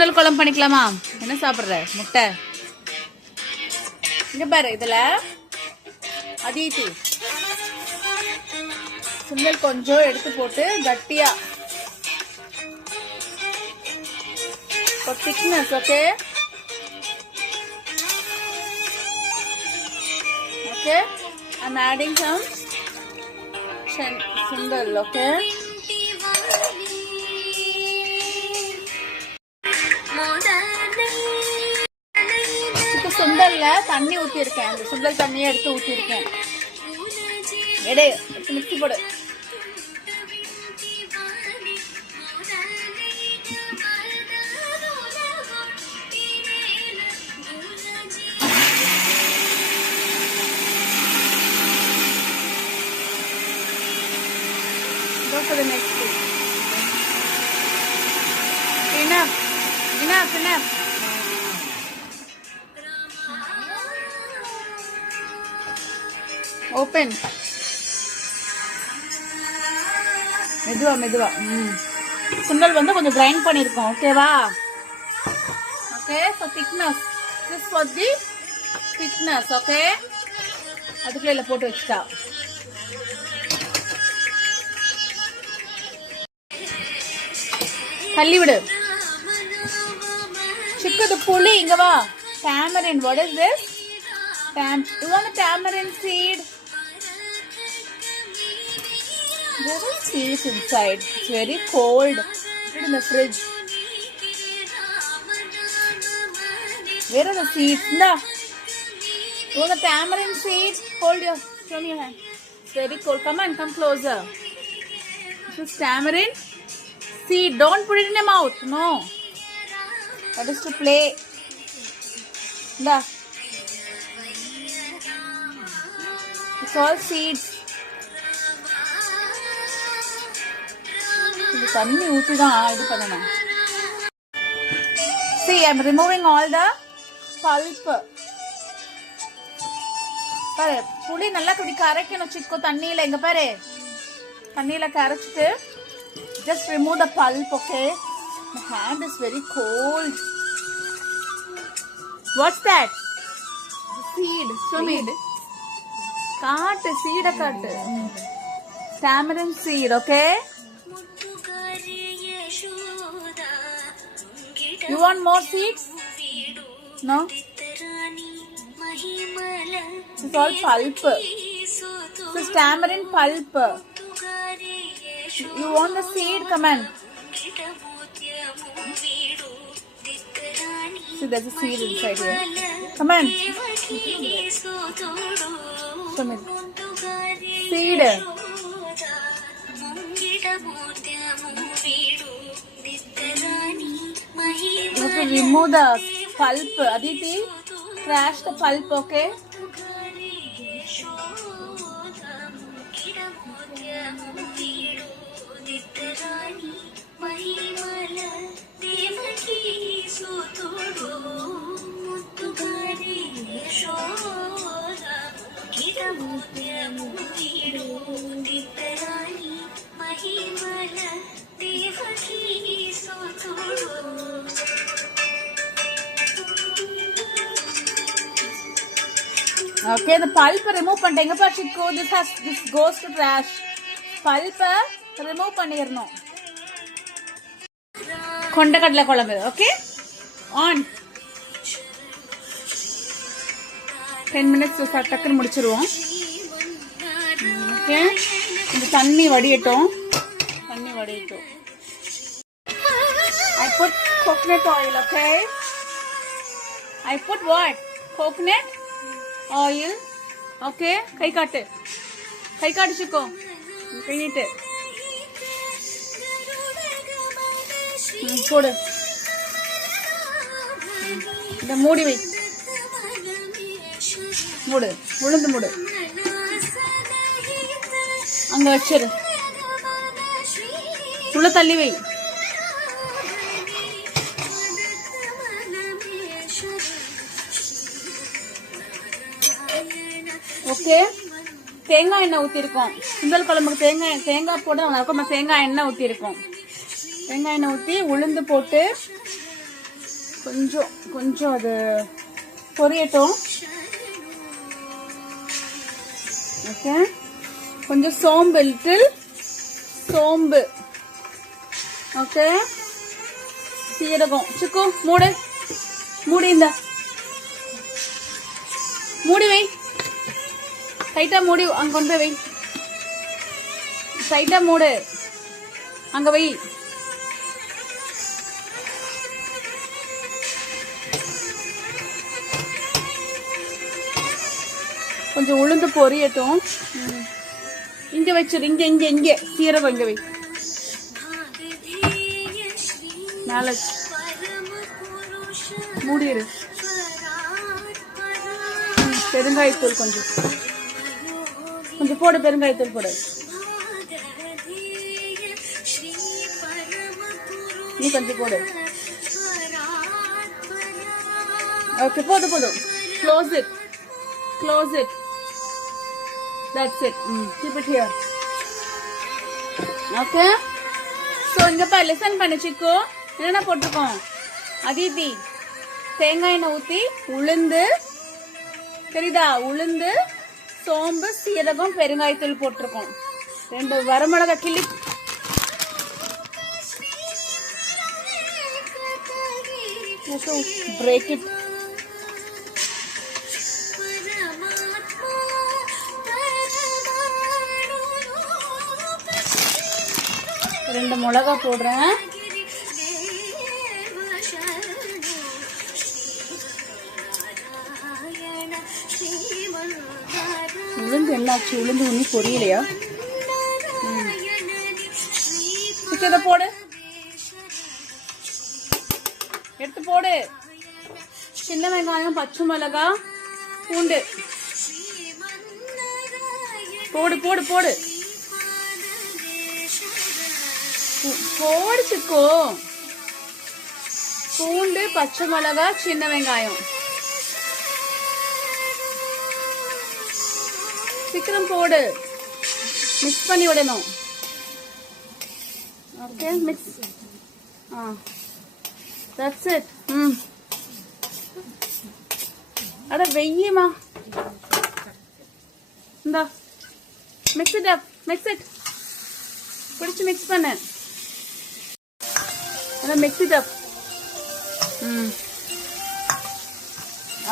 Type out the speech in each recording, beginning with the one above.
சுண்டல் குழம்பு பண்ணிக்கலாமா? என்ன சாப்பிடுற? முட்டை இங்க பாரு. இதுல அதித்தி சுண்டல் கொஞ்சம் எடுத்து போட்டு கட்டியா for thickness, okay? Okay, I'm adding some sundal, okay? இப்போ சுண்டல்ல தண்ணி ஊத்தி இருக்கேன். அந்த சுண்டல் தண்ணியை எடுத்து ஊத்தி இருக்கேன். எடே மிக்ஸி போடு. Go for the next step. Enough. Open. மெதுவா. சுண்டல் வந்து கொஞ்சம் கிரைண்ட் பண்ணிருக்கோம். ஓகேவா? Okay, for thickness. This for the thickness, okay? அதுக்குள்ள போட்டு வச்சுட்டா. தள்ளி விடு. சிக்குது புளி இங்க வா. Tamarind, what is this? You want the tamarind seed? There are seeds inside. It's very cold. Put it in the fridge. Where are the seeds? No. You want the tamarind seed? Show me your hand. It's very cold. Come on, come closer. This is tamarind seed. Don't put it in your mouth. No. That is to play. Da. It's all seeds. தண்ணி ஊத்தி தான் இது பண்ணணும். See, I'm removing all the pulp. பாரு, புளி நல்லா இப்படி கரைக்கணும் Chicco தண்ணியில. இங்க பாரு, தண்ணியில கரைச்சிட்டு just remove the pulp, okay? My hand is very cold. What's that? The seed. Show me. காட்டு, சீடை காட்டு. Tamarind seed, okay? You want more seeds? No? This is all pulp. This is tamarind pulp. You want the seed? Come on. See, there's a seed inside here. Come on. Come on. Seed. You have to remove the pulp. Aditi, crash the pulp, okay? Okay, the pulp remove பண்ணிட்டேங்க பா Chicco. This goes to trash. Pulp remove பண்ணிரணும். கொண்டக்கடலை குழம்பு. Okay, on 10 minutes டக்குன்னு முடிச்சிருவோம். Okay, இந்த தண்ணி வடியட்டும். I put coconut oil, okay? I put what? Coconut oil. Okay, கை காட்டு Chicco. கை நீட்டு. போடு. இந்த மூடி வை. உளுந்து மூடு. அங்க வச்சிரு. உள்ள தள்ளி வை. ஓகே, தேங்காய் எண்ணெய் ஊற்றிருக்கோம். சுண்டல் குழம்புக்கு தேங்காய் போட்டு நல்லா இருக்கும். தேங்காய் எண்ணெய் ஊற்றிருக்கோம். தேங்காய் எண்ணெய் ஊற்றி உளுந்து போட்டு கொஞ்சம் கொஞ்சம் அது பொரியட்டும். ஓகே, கொஞ்சம் சோம்பு, லிட்டில் சோம்பு. ஓகே, சீரகம். சிக்கு மூடு, மூடி, இந்த மூடி வை, டைட்டா மூடி. அங்க கொண்டு போய் வை, டைட்டா மூடு, அங்க வை. கொஞ்சம் உளுந்து பொரியட்டும். இங்க வச்சிரு, இங்க இங்க இங்க சீரகம் இங்க வை, மேல மூடிடு. பெருங்காயத்தூள் கொஞ்சம் கொஞ்சம் போடு, பெருங்காயத்தூள் போடு. நீ கொஞ்சம் போடு. ஓகே, போதும் போதும். Close it, close it. That's it. Keep it here. Okay. So இங்க பாரு, listen பண்ணு சிக்கு. என்னென்ன போட்டிருக்கோம்? அதிதி தேங்காய் எண்ணெய் ஊத்தி, உளுந்து தெரியுதா, உளுந்து, சோம்பு, சீரகம், பெருங்காயத்தூள் போட்டிருக்கோம். 2 வரமிளகா கிள்ளி. Break it. ரெண்டு மிளகா போடுறேன். உளுந்து என்னாச்சு? உளுந்து ஒன்னும் பொரியலையா? சிக்கதை போடு, எடுத்து போடு. சின்ன வெங்காயம், பச்சை மிளகா, பூண்டு போடு போடு போடு போடு சிக்கோ. பூண்டு, பச்சை மிளகா, சின்ன வெங்காயம். சீக்கிரம் போடு, மிக்ஸ் பண்ணி விடணும். Okay, mix. That's it. அட வெய்யமா, இந்தா mix it up, mix it. பிடிச்சு மிக்ஸ் பண்ணு. Mix it up.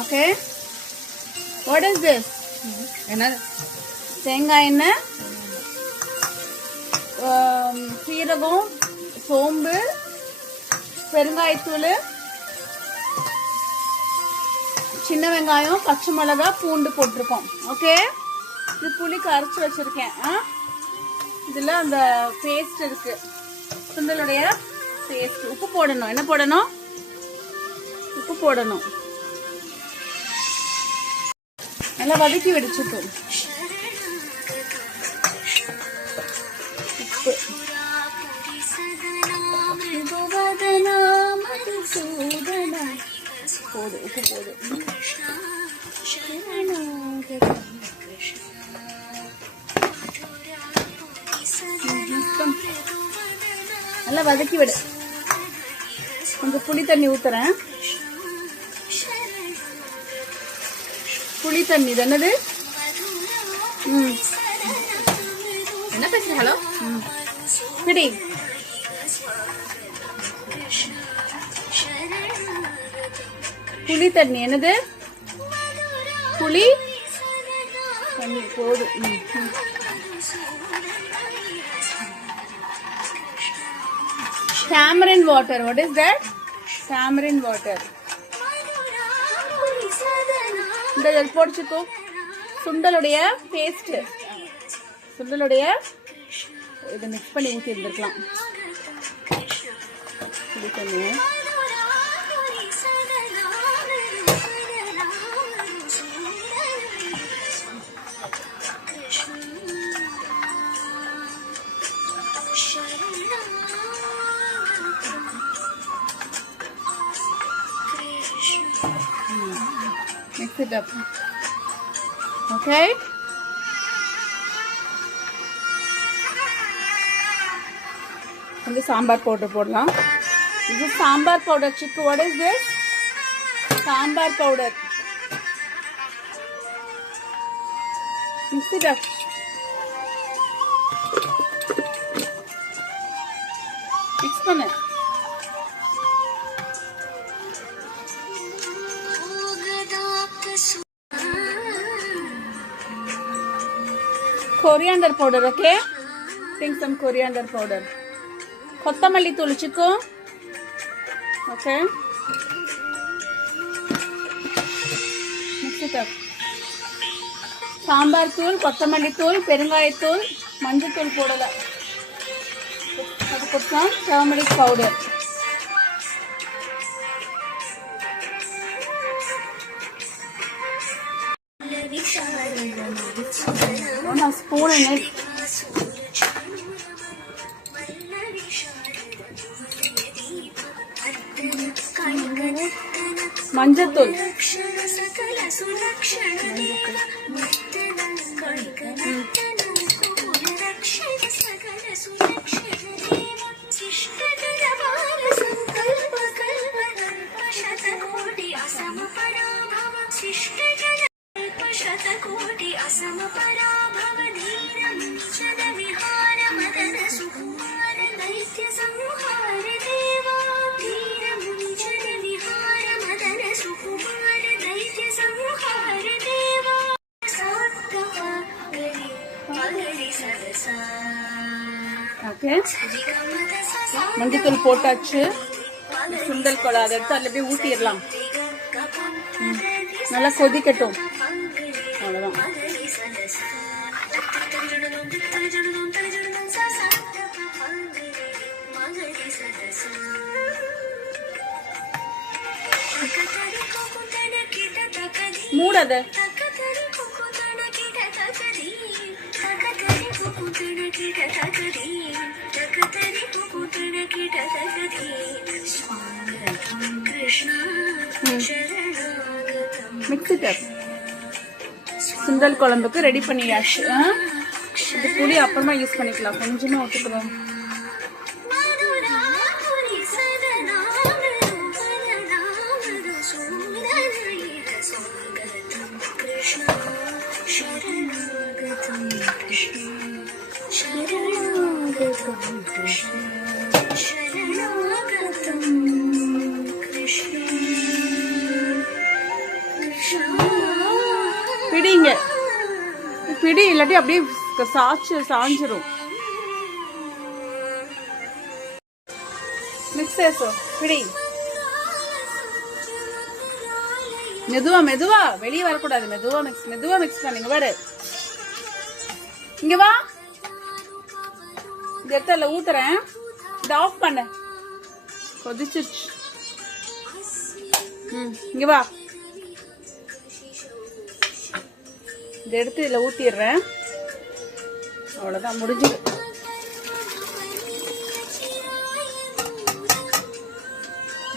Okay. What is this? தேங்காய் எண்ணெய், சீரகம், சோம்பு, பெருங்காயத்தூள், சின்ன வெங்காயம், பச்சை மிளகா, பூண்டு போட்டிருக்கோம். ஓகே, இது புளி கரைச்சி வச்சிருக்கேன். இதுல அந்த பேஸ்ட் இருக்கு, சுண்டலுடைய பேஸ்ட். உப்பு போடணும். என்ன போடணும்? உப்பு போடணும். நல்லா வதக்கி விடுச்சுட்டு உப்பு. போடு, உப்பு போடு. நல்லா வதக்கி விடு. கொஞ்சம் புளி தண்ணி ஊத்துறேன். புளி தண்ணி தானது? என்ன பேசுற? ஹலோ, பிடி. புளி தண்ணி என்னது? புளி தண்ணி போடு. Tamarind water. What is that? Tamarind water. இந்த போடுச்சுக்கோ. சுண்டலுடைய பேஸ்ட், சுண்டலுடைய இதை மிக்ஸ் பண்ணி ஊற்றி இருந்திருக்கலாம். Mix it up. Okay. கொஞ்சம் சாம்பார் பவுடர் போடலாம். இது சாம்பார் பவுடர் சிக்கு. What is this? Sambar powder. Mix it up. Mix பண்ணு. Coriander powder, okay? Bring some coriander powder. கொத்தமல்லி தூளிச்சுக்கோ. Okay? Mix it up. Sambar தூள், கொத்தமல்லி தூள், பெருங்காய தூள், மஞ்சள் தூள் போடல. அதுக்கப்புறம் turmeric powder. One spoon in it. மஞ்சள் தூள். Okay. மஞ்சள் தூள் போட்டாச்சு. சுண்டல் கொலை அதை எடுத்து அதில் போய் ஊட்டிடலாம். நல்லா கொதிக்கட்டும். அவ்வளோதான். மூடாத. Mix it up. சுண்டல் குழம்புக்கு ரெடி பண்ணியாச்சு. இது புளி அப்புறமா யூஸ் பண்ணிக்கலாம். கொஞ்சமா ஊற்றிக்கலாம். பிடிங்க. பிடி இல்லாட்டி அப்படியே சாஞ்சிரும். மிக்ஸ் பிடி. மெதுவா மெதுவா வெளியே வரக்கூடாது. மெதுவா மிக்ஸ் பண்ணுங்க. வரு இங்க வா. இந்த இடத்துல ஊத்துறேன். இத ஆஃப் பண்ணு. கொதிச்சிருச்சு. இங்க வா. இத எடுத்து இதுல ஊத்திடுறேன். அவ்வளவுதான், முடிஞ்சது.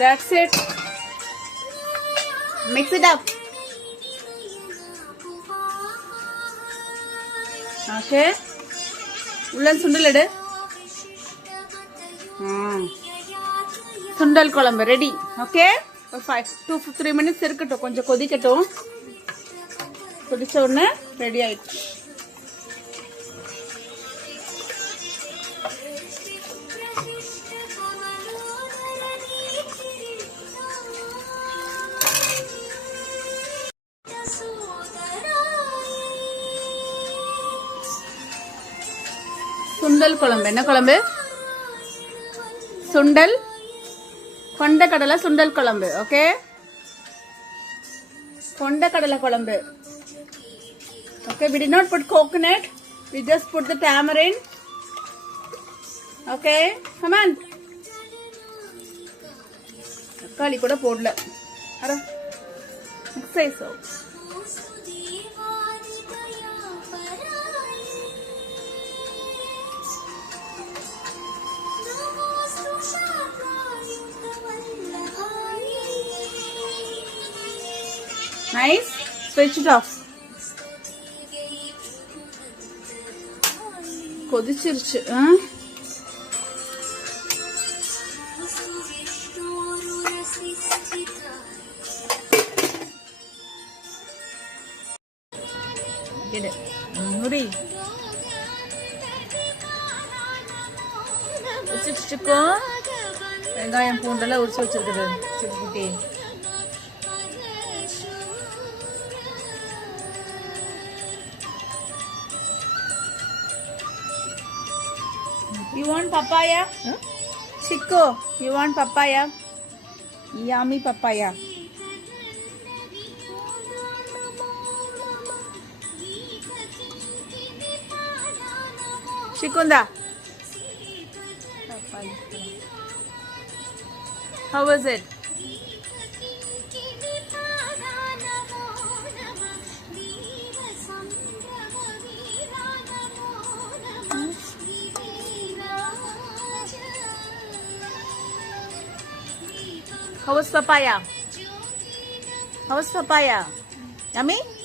That's it. Mix it up. Okay. உள்ளன் சுண்டல் எடு. சுண்டல் குழம்பு ரெடி. ஓகே, ஒரு 2-3 minutes இருக்கட்டும். கொஞ்சம் கொதிக்கட்டும். கொதிச்ச உடனே ரெடி ஆயிடுச்சு. சுண்டல் குழம்பு. என்ன குழம்பு? சுண்டல், கொண்டக்கடலை சுண்டல் குழம்பு. ஓகே, கொண்டக்கடலை குழம்பு. Okay, we did not put coconut. We just put the tamarind. Okay, come on. தக்காளி கூட போடல. அட exercise. Nice. Switch it off. கொதிச்சிருச்சு. Get it. Muri. உரிச்சிட்டுக்கோ வெங்காயம் பூண்டெல்லாம் உரிச்சு வச்சிருக்குது சிறுகுட்டி. You want papaya? Huh? Chico, you want papaya? Yummy papaya. Shikunda. How was it? How was papaya? How was papaya? Yummy?